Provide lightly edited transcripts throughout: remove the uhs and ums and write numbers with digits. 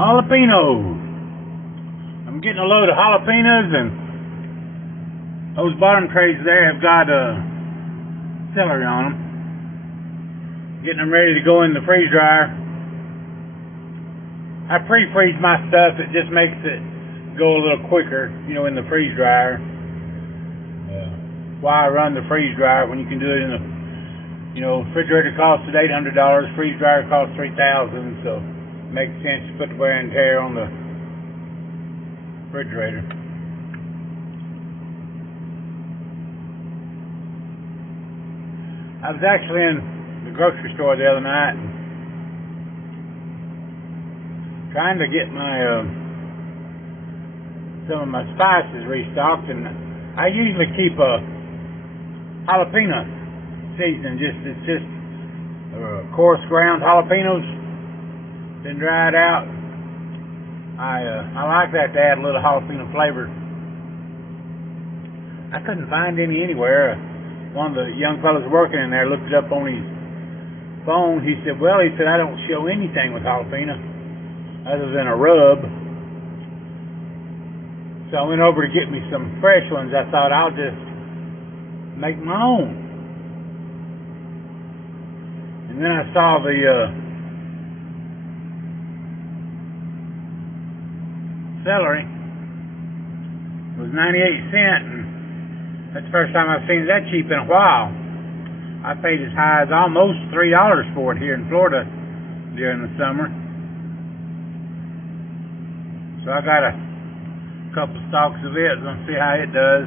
Jalapenos. I'm getting a load of jalapenos, and those bottom trays there have got celery on them. Getting them ready to go in the freeze dryer. I pre-freeze my stuff. It just makes it go a little quicker, you know, in the freeze dryer. Why run the freeze dryer when you can do it in the, you know, refrigerator costs $800, freeze dryer costs $3,000, so it makes sense to put the wear and tear on the refrigerator. I was actually in the grocery store the other night trying to get my some of my spices restocked, and I usually keep a jalapeno seasoning. It's just coarse ground jalapenos, then dried out. I like that to add a little jalapeno flavor. I couldn't find any anywhere. One of the young fellas working in there looked it up on his phone. He said, I don't show anything with jalapeno other than a rub. So I went over to get me some fresh ones. I thought I'll just make my own. And then I saw the celery was 98 cents, and that's the first time I've seen it that cheap in a while. I paid as high as almost $3 for it here in Florida during the summer. So I got a couple stalks of it. Let's see how it does.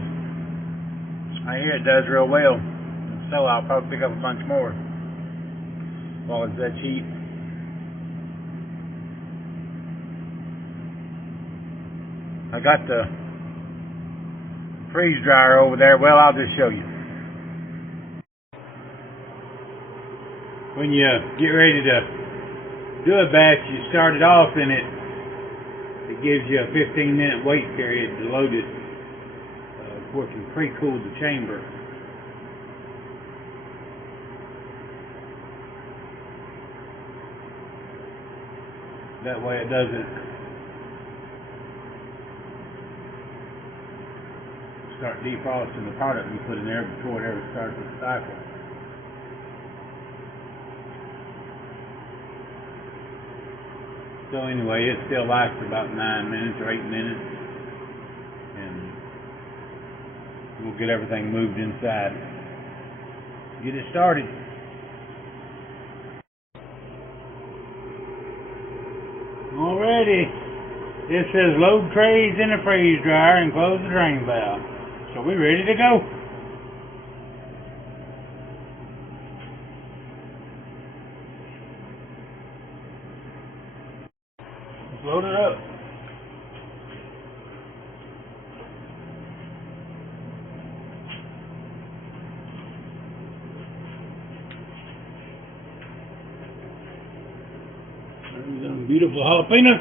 I hear it does real well, so I'll probably pick up a bunch more while it's that cheap. I got the freeze dryer over there. Well, I'll just show you. When you get ready to do a batch, you start it off in it. It gives you a 15-minute wait period to load it, before it can pre-cool the chamber. That way it doesn't start defrosting the product we put in there before it ever starts its cycle. So anyway, it still lasts about 9 minutes or 8 minutes, and we'll get everything moved inside. Get it started. Alrighty, it says load trays in the freeze dryer and close the drain valve. So we're ready to go. Load it up. There's some beautiful jalapenos.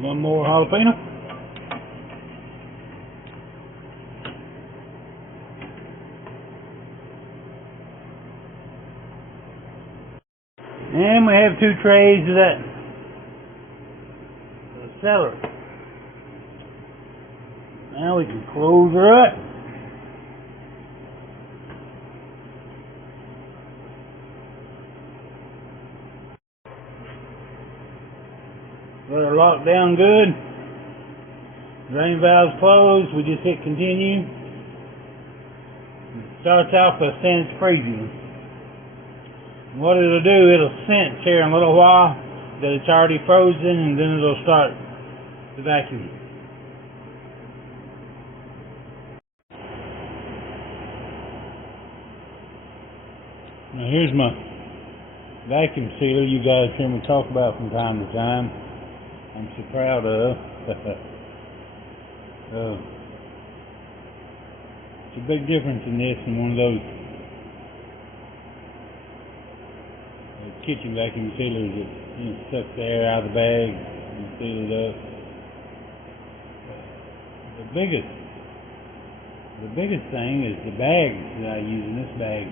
One more jalapeno. And we have 2 trays of that celery. Now we can close her up. Let her lock down good. Drain valve's closed. We just hit continue. It starts off by saying it's freezing. What it'll do, it'll sense here in a little while that it's already frozen, and then it'll start the vacuum. Now here's my vacuum sealer you guys hear me talk about from time to time. I'm so proud of. It's a big difference in this and one of those kitchen vacuum sealers that sucks the air out of the bag and seals it up. The biggest thing is the bags that I use in this bag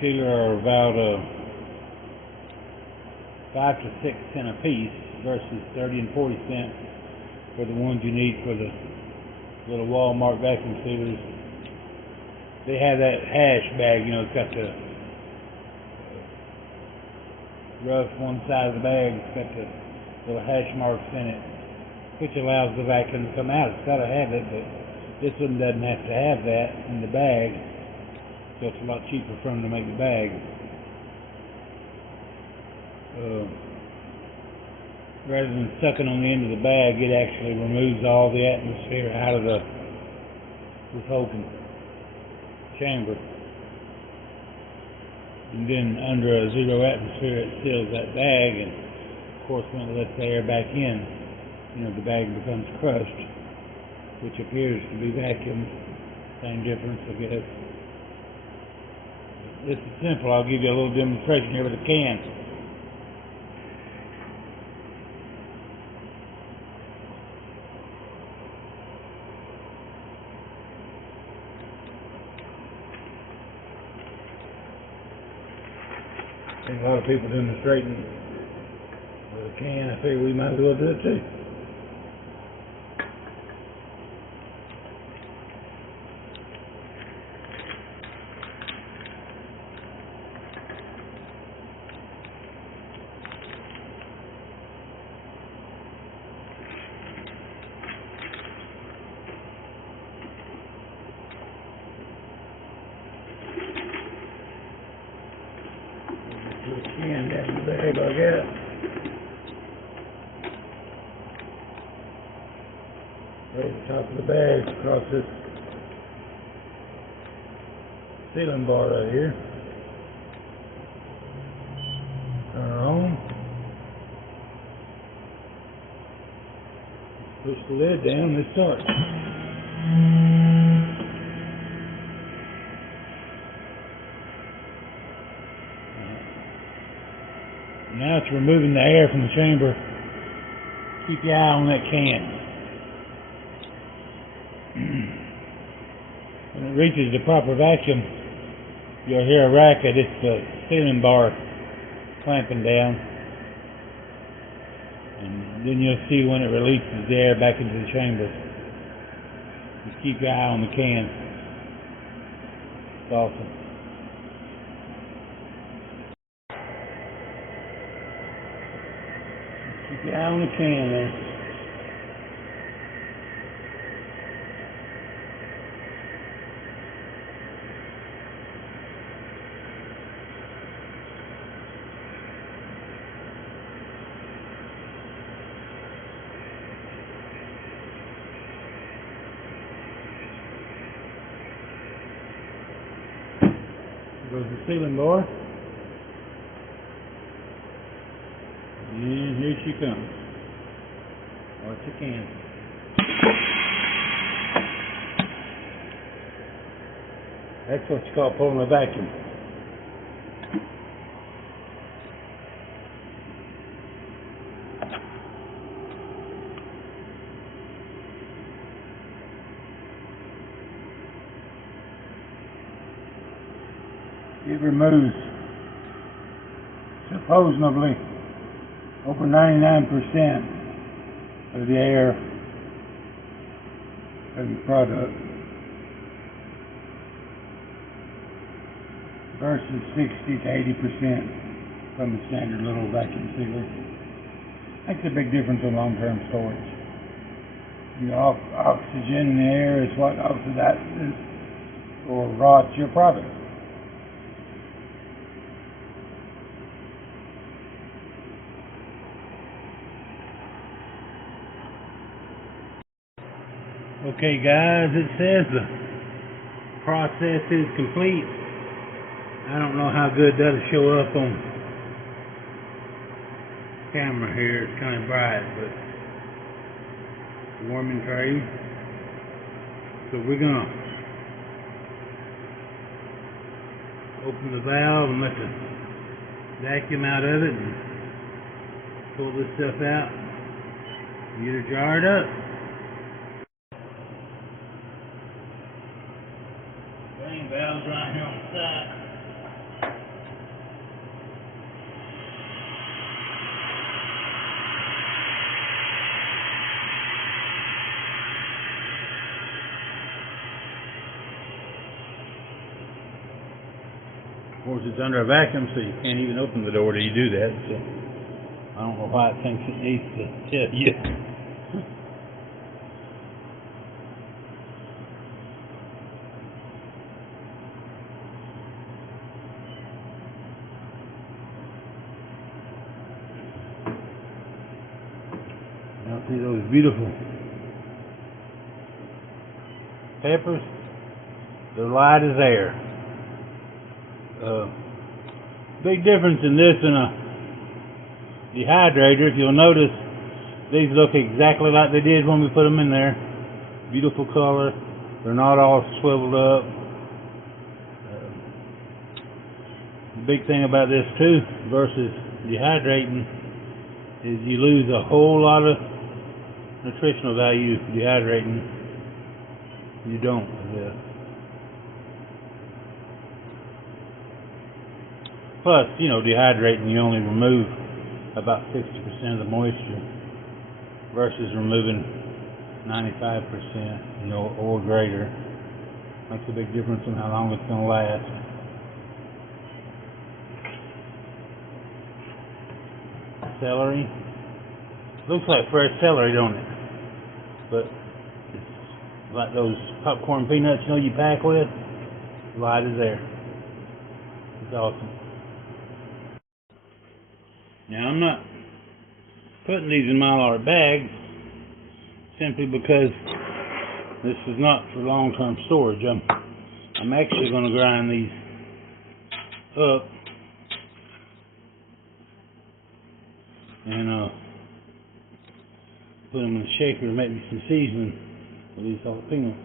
sealer are about 5 to 6 cents a piece versus 30 and 40 cents for the ones you need for the little Walmart vacuum sealers. They have that hash bag, it's got the rough one side of the bag, it's got the little hash marks in it, which allows the vacuum to come out. It's got to have it, but this one doesn't have to have that in the bag, so it's a lot cheaper for them to make the bag. Rather than sucking on the end of the bag, it actually removes all the atmosphere out of this open chamber. And then under a 0 atmosphere, it seals that bag, and of course when it lets the air back in, the bag becomes crushed, which appears to be vacuum. Same difference, I guess. This is simple. I'll give you a little demonstration here with a can. A lot of people demonstrating with a can. I figure we might as well do it too. Down the bag like that. Over the top of the bag across this sealing bar right here. Turn her on. Push the lid down and it starts. Now it's removing the air from the chamber. Keep your eye on that can. When it reaches the proper vacuum, you'll hear a racket. It's the sealing bar clamping down. And then you'll see when it releases the air back into the chamber. Just keep your eye on the can. It's awesome. Keep your eye on the can there. There goes the sealing bar. And here she comes. Watch the can. That's what you call pulling a vacuum. It removes supposedly over 99% of the air of your product versus 60 to 80% from the standard little vacuum sealer. Makes a big difference in long-term storage. Oxygen in the air is what oxidizes or rots your product. Okay guys, it says the process is complete. I don't know how good that'll show up on camera here. It's kind of bright, but warming tray. So we're gonna open the valve and let the vacuum out of it and pull this stuff out and get it jarred up. Dang, valve's right here on the side. Of course, it's under a vacuum, so you can't even open the door till you do that. So I don't know why it thinks it needs to tell you. Now see those beautiful peppers? The light is there. Big difference in this and a dehydrator. If you'll notice, these look exactly like they did when we put them in there. Beautiful color. They're not all swiveled up. The big thing about this too versus dehydrating is you lose a whole lot of nutritional value dehydrating. You don't with this. Plus, you know, dehydrating, you only remove about 60% of the moisture versus removing 95%, you know, or greater. Makes a big difference in how long it's going to last. Celery. Looks like fresh celery, don't it? But it's like those popcorn peanuts, you know, you pack with. The light is there. It's awesome. Now, I'm not putting these in Mylar bags simply because this is not for long-term storage. I'm actually going to grind these up and put them in the shaker and make me some seasoning with these jalapenos.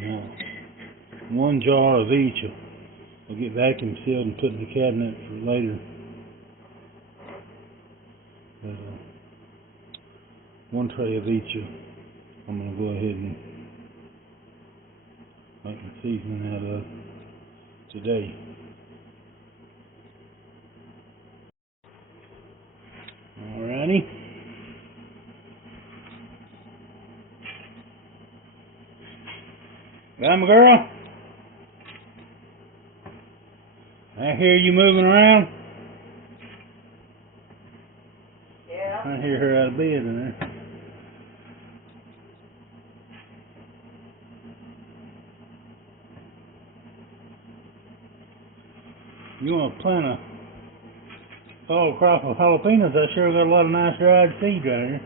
Now, one jar of each will get vacuum sealed and put in the cabinet for later. One tray of each I'm going to go ahead and make some seasoning out of today. Alrighty. Got my girl? I hear you moving around. Yeah. I hear her out of bed in there. You want to plant a fall crop of jalapenos? I sure got a lot of nice dried seed right here.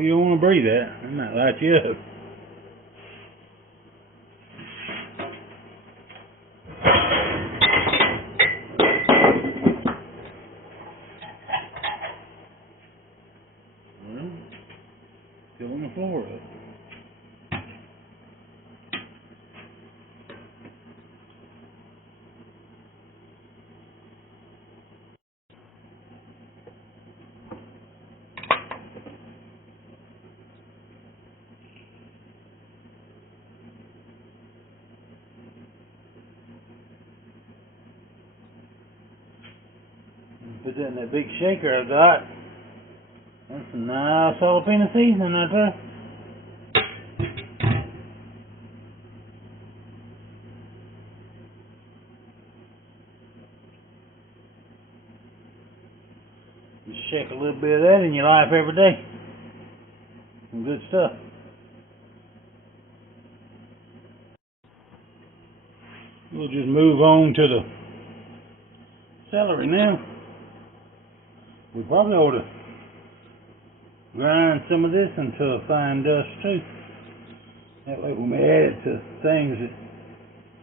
Oh, you don't want to breathe that. It might light you up. Well, still on the floor up. Put that in that big shaker I got. That's some nice jalapeno seasoning right there. Just shake a little bit of that in your life every day. Some good stuff. We'll just move on to the celery now. We probably ought to grind some of this into a fine dust too. That way when we add it to things that,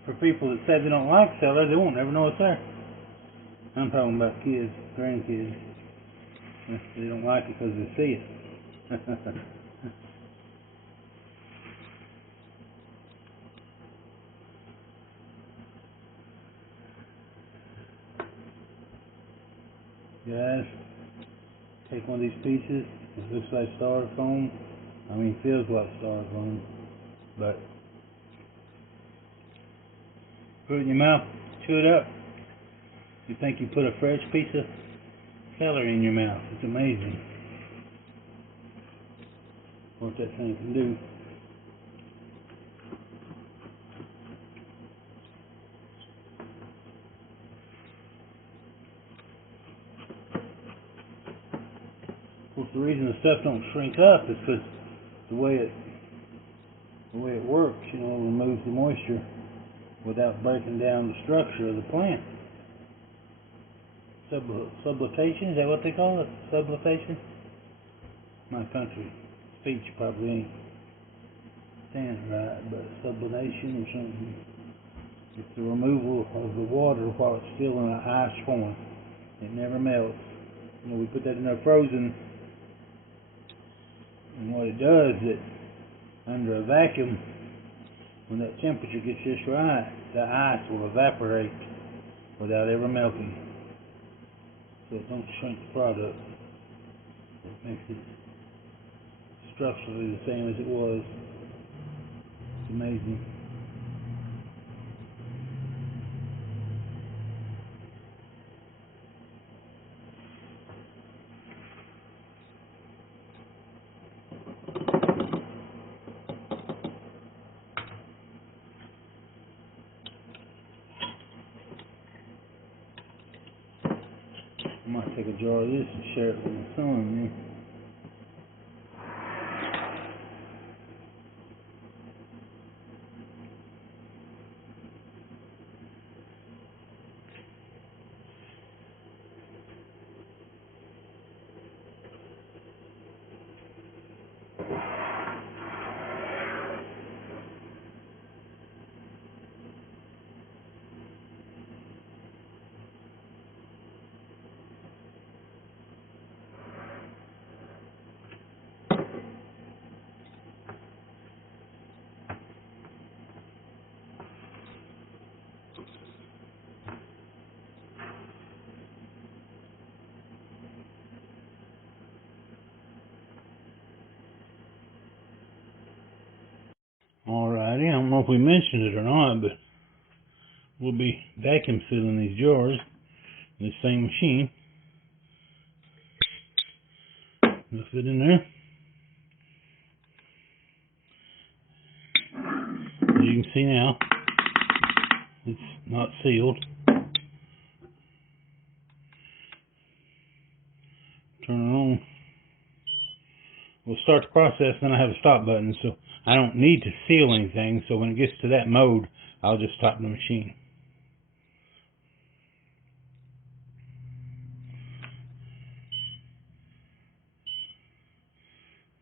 for people that say they don't like celery, they won't never know it's there. I'm talking about kids, grandkids. They don't like it because they see it. Guys, take one of these pieces. It looks like styrofoam. I mean, feels like styrofoam. But put it in your mouth, chew it up. You think you put a fresh piece of celery in your mouth. It's amazing what that thing can do. Of course, the reason the stuff don't shrink up is because the way it works, you know, it removes the moisture without breaking down the structure of the plant. Sublutation, is that what they call it? Sublutation? My country speech probably ain't saying it right, but sublimation or something. It's the removal of the water while it's still in an ice form. It never melts. You know, we put that in there frozen, and what it does is that under a vacuum, when that temperature gets just right, the ice will evaporate without ever melting. So it don't shrink the product. It makes it structurally the same as it was. It's amazing. I might take a jar of this and share it with my son, man. Alrighty, I don't know if we mentioned it or not, but we'll be vacuum sealing these jars in the same machine. We'll fit in there. As you can see now, it's not sealed. Turn it on. We'll start the process, then I have a stop button, so I don't need to seal anything, so when it gets to that mode, I'll just stop the machine.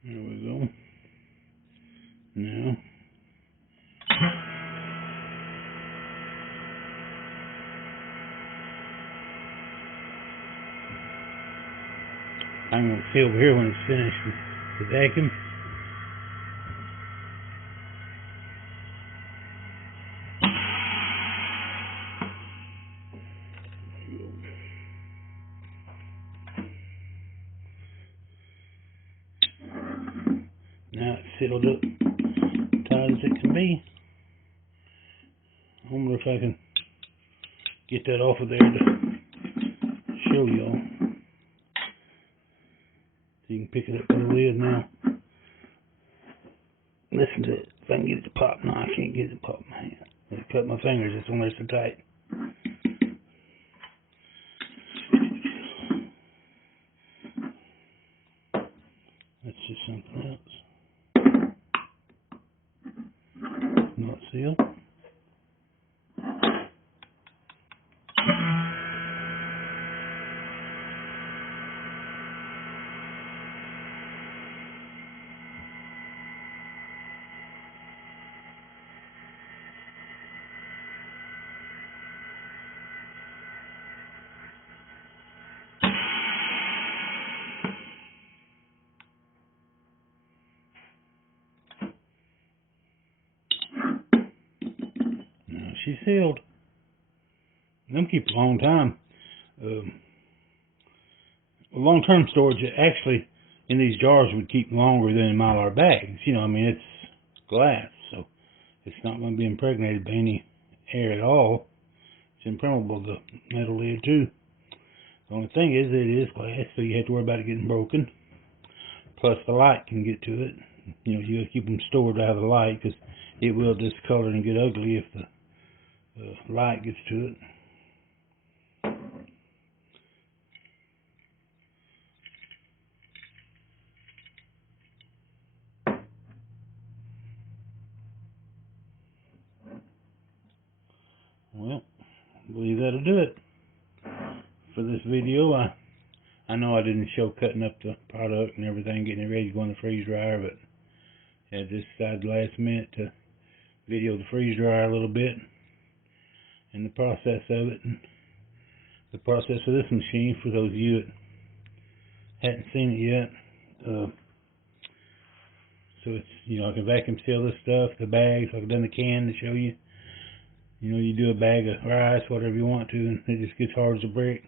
There we I'm going to see over here when it's finished with the vacuum. Now it's sealed up tight as it can be. I wonder if I can get that off of there to show y'all. So you can pick it up with the lid now. Listen to it. If I can get it to pop. No, I can't get it to pop in my hand. I cut my fingers. It's on there so tight. That's just something else. Not sealed. Now she's sealed. Them keep a long time. Long-term storage actually in these jars would keep longer than in Mylar bags. You know, I mean, it's glass, so it's not going to be impregnated by any air at all. It's impermeable, the metal lid too. The only thing is it is glass, so you have to worry about it getting broken. Plus the light can get to it. You know, you got to keep them stored out of the light because it will discolor and get ugly if the light gets to it. Well, I believe that'll do it for this video. I know I didn't show cutting up the product and everything, getting it ready to go in the freeze dryer, but I just decided last minute to video the freeze dryer a little bit and the process of it, and the process of this machine for those of you that hadn't seen it yet. So it's, you know, I can vacuum seal this stuff, the bags, like I've done the can to show you. You know, you do a bag of rice, whatever you want to, and it just gets hard as a brick.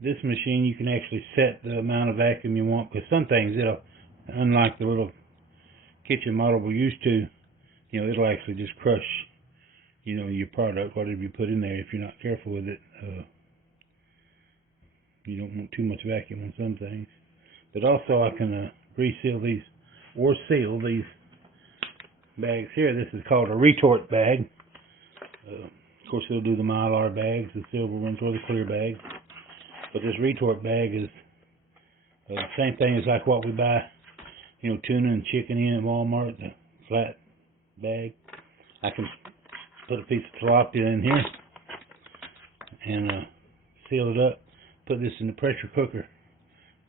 This machine, you can actually set the amount of vacuum you want, because some things, it'll, unlike the little kitchen model we're used to, you know, it'll actually just crush, you know, your product, whatever you put in there, if you're not careful with it. You don't want too much vacuum on some things. But also I can reseal these, or seal these bags here. This is called a retort bag. Of course, they'll do the Mylar bags, the silver ones, or the clear bags. But this retort bag is the same thing as like what we buy, you know, tuna and chicken in at Walmart, the flat bag. I can put a piece of tilapia in here and seal it up. Put this in the pressure cooker,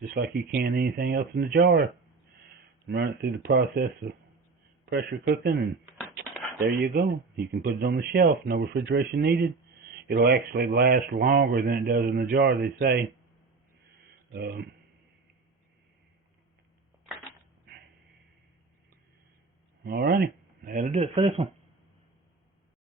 just like you can anything else in the jar. And run it through the process of pressure cooking, and there you go. You can put it on the shelf, no refrigeration needed. It'll actually last longer than it does in the jar, they say. Alrighty, that'll do it for this one.